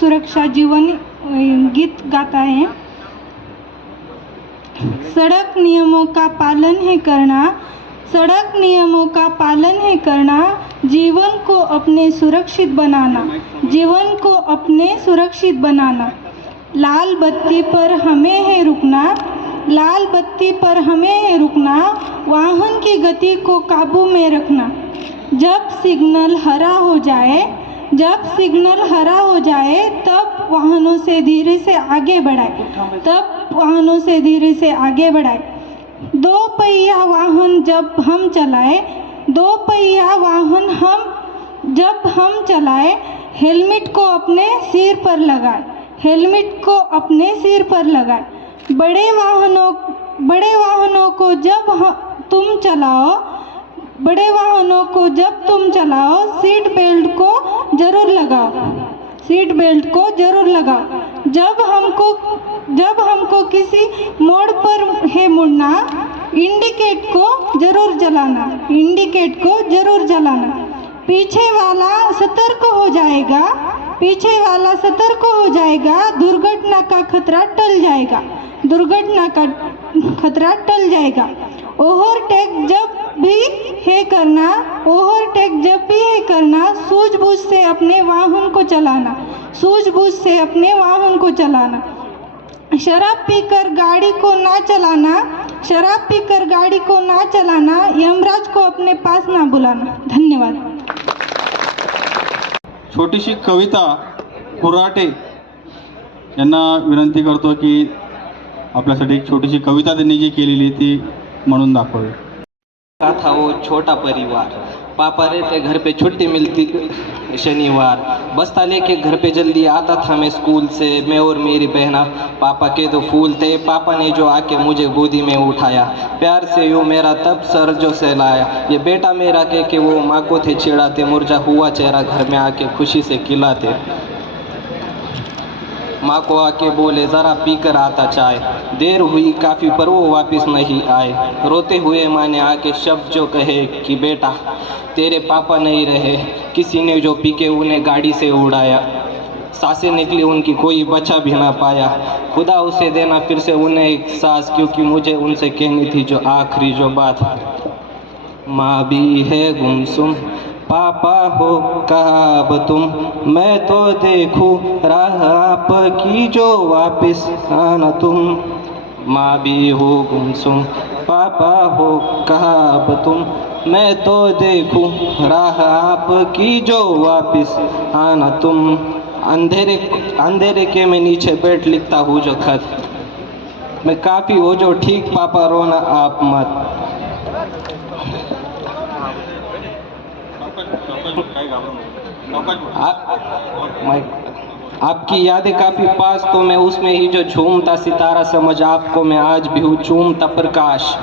सुरक्षा जीवन गीत गाता है। सड़क नियमों का पालन है करना, सड़क नियमों का पालन है करना, जीवन को अपने सुरक्षित बनाना, जीवन को अपने सुरक्षित बनाना। लाल बत्ती पर हमें है रुकना, लाल बत्ती पर हमें है रुकना, वाहन की गति को काबू में रखना। जब सिग्नल हरा हो जाए, जब सिग्नल हरा हो जाए तब वाहनों से धीरे से आगे बढ़ाए, तब वाहनों से धीरे से आगे बढ़ाए। दो पहिया वाहन जब हम चलाए, दो पहिया वाहन जब हम चलाए, हेलमेट को अपने सिर पर लगाए, हेलमेट को अपने सिर पर लगाए। बड़े वाहनों को जब तुम चलाओ, बड़े वाहनों को जब तुम चलाओ, सीट बेल्ट को जरूर लगाओ, सीट बेल्ट को जरूर लगाओ। जब हमको किसी मोड़ पर है मुड़ना, इंडिकेट को जरूर जलाना, इंडिकेट को जरूर जलाना। पीछे वाला सतर्क हो जाएगा, पीछे वाला सतर्क हो जाएगा, दुर्घटना का खतरा टल जाएगा, दुर्घटना का खतरा टल जाएगा। ओवरटेक जब भी है करना, ओवरटेक जब भी है करना, सूझबूझ से अपने वाहन को चलाना, सूझबूझ से अपने वाहन को चलाना। शराब पीकर गाड़ी को ना चलाना, शराब पीकर गाड़ी को ना चलाना, यमराज को अपने पास ना बुलाना। धन्यवाद। छोटीशी कविता कुऱ्हाटे यांना विनंती करतो की आपल्यासाठी एक छोटीशी कविता त्यांनी जी केलेली ती म्हणून दाखवावी। था वो छोटा परिवार, पापा रहते घर पे, छुट्टी मिलती शनिवार, बस्ता लेके घर पे जल्दी आता था मैं स्कूल से, मैं और मेरी बहना। पापा के तो फूल थे, पापा ने जो आके मुझे गोदी में उठाया, प्यार से यूँ मेरा तब सर जो सहलाया। ये बेटा मेरा कह के वो माँ को थे चिढ़ाते, मुरझा हुआ चेहरा घर में आके खुशी से खिलाते। माँ को आके बोले ज़रा पी कर आता चाय, देर हुई काफ़ी पर वो वापस नहीं आए। रोते हुए माँ ने आके शब्द जो कहे कि बेटा तेरे पापा नहीं रहे, किसी ने जो पी के उन्हें गाड़ी से उड़ाया। सांसें निकली उनकी, कोई बचा भी ना पाया। खुदा उसे देना फिर से उन्हें एक सांस, क्योंकि मुझे उनसे कहनी थी जो आखिरी जो बात। माँ भी है गुमसुम, पापा हो कहाँ अब तुम, मैं तो देखूं राह आपकी जो वापस आना तुम। माँ भी हो गुमसुम, पापा हो कहाँ अब तुम, मैं तो देखूं राह आपकी जो वापस आना तुम। अंधेरे के मैं नीचे बैठ लिखता हूँ जो खत, मैं काफ़ी हो जो ठीक पापा रोना आप मत। आपकी यादें काफ़ी पास, तो मैं उसमें ही जो झूमता सितारा समझ आपको मैं आज भी हूँ चूमता प्रकाश।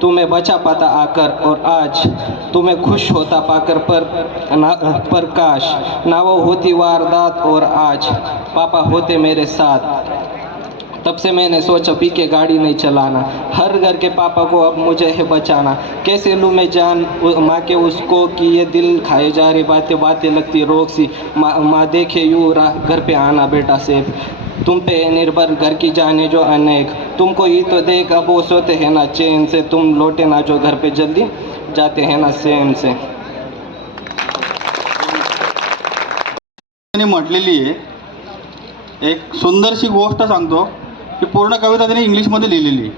तुम्हें बचा पाता आकर और आज तुम्हें खुश होता पाकर, पर काश ना वो होती वारदात और आज पापा होते मेरे साथ। तब से मैंने सोचा पी के गाड़ी नहीं चलाना, हर घर के पापा को अब मुझे है बचाना। कैसे लूँ मैं जान माँ के उसको कि ये दिल खाए जा रही बातें बातें लगती रोक सी। माँ देखे यूँ घर पे आना बेटा से, तुम पे निर्भर घर की जाने जो अनेक। तुमको ही तो देख अब वो सोते हैं ना चैन से, तुम लौटे ना जो घर पे जल्दी जाते हैं ना सेम से। म्हटलेली आहे एक सुंदरशी गोष्ट सांगतो की पूर्ण कविता त्याने इंग्लिशमध्ये लिहिलेली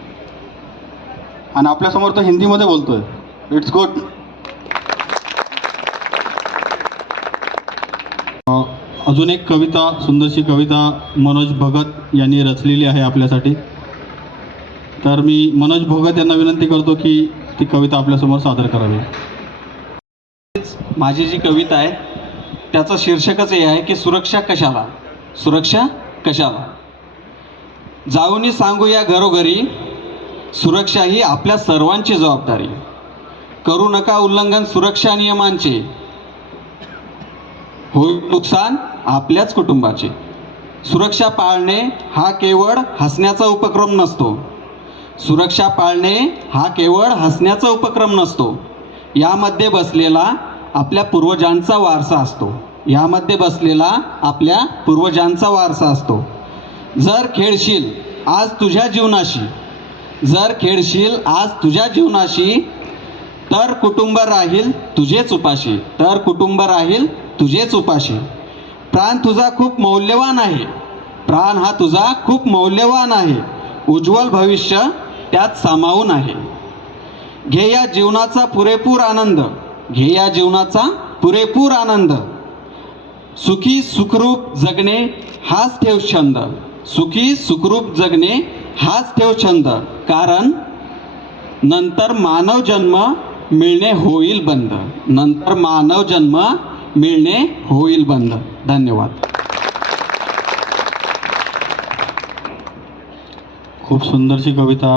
आणि आपल्यासमोर तो हिंदीमध्ये बोलतोय. It's good. अजून एक कविता, सुंदरशी कविता मनोज भगत यांनी रचलेली आहे आपल्यासाठी. तर मी मनोज भगत यांना विनंती करतो की ती कविता आपल्यासमोर सादर करावी. माझी जी कविता आहे त्याचं शीर्षकच हे आहे की सुरक्षा कशाला, सुरक्षा कशाला. जाऊनी सांगूया घरोघरी, सुरक्षा ही आपल्या सर्वांची जबाबदारी. करू नका उल्लंघन सुरक्षा नियमांचे, होईल नुकसान आपल्याच कुटुंबाचे. सुरक्षा पाळणे हा केवळ हसण्याचा उपक्रम नसतो, सुरक्षा पाळणे हा केवळ हसण्याचा उपक्रम नसतो, यामध्ये बसलेला आपल्या पूर्वजांचा वारसा असतो, यामध्ये बसलेला आपल्या पूर्वजांचा वारसा असतो. जर खेळशील आज तुझ्या जीवनाशी, जर खेळशील आज तुझ्या जीवनाशी, तर कुटुंब राहील तुझेच उपाशी, तर कुटुंब राहील तुझेच उपाशी. प्राण तुझा खूप मौल्यवान आहे, प्राण हा तुझा खूप मौल्यवान आहे, उज्ज्वल भविष्य त्यात सामावून आहे. घे या जीवनाचा पुरेपूर आनंद, घे या जीवनाचा पुरेपूर आनंद. सुखी सुखरूप जगणे हाच ठेव छंद, सुखी सुखरूप जगणे हाच ठेव छंद. कारण नंतर मानव जन्म मिळणे होईल बंद, नंतर मानव जन्म मिळणे होईल बंद. धन्यवाद. खूप सुंदरशी कविता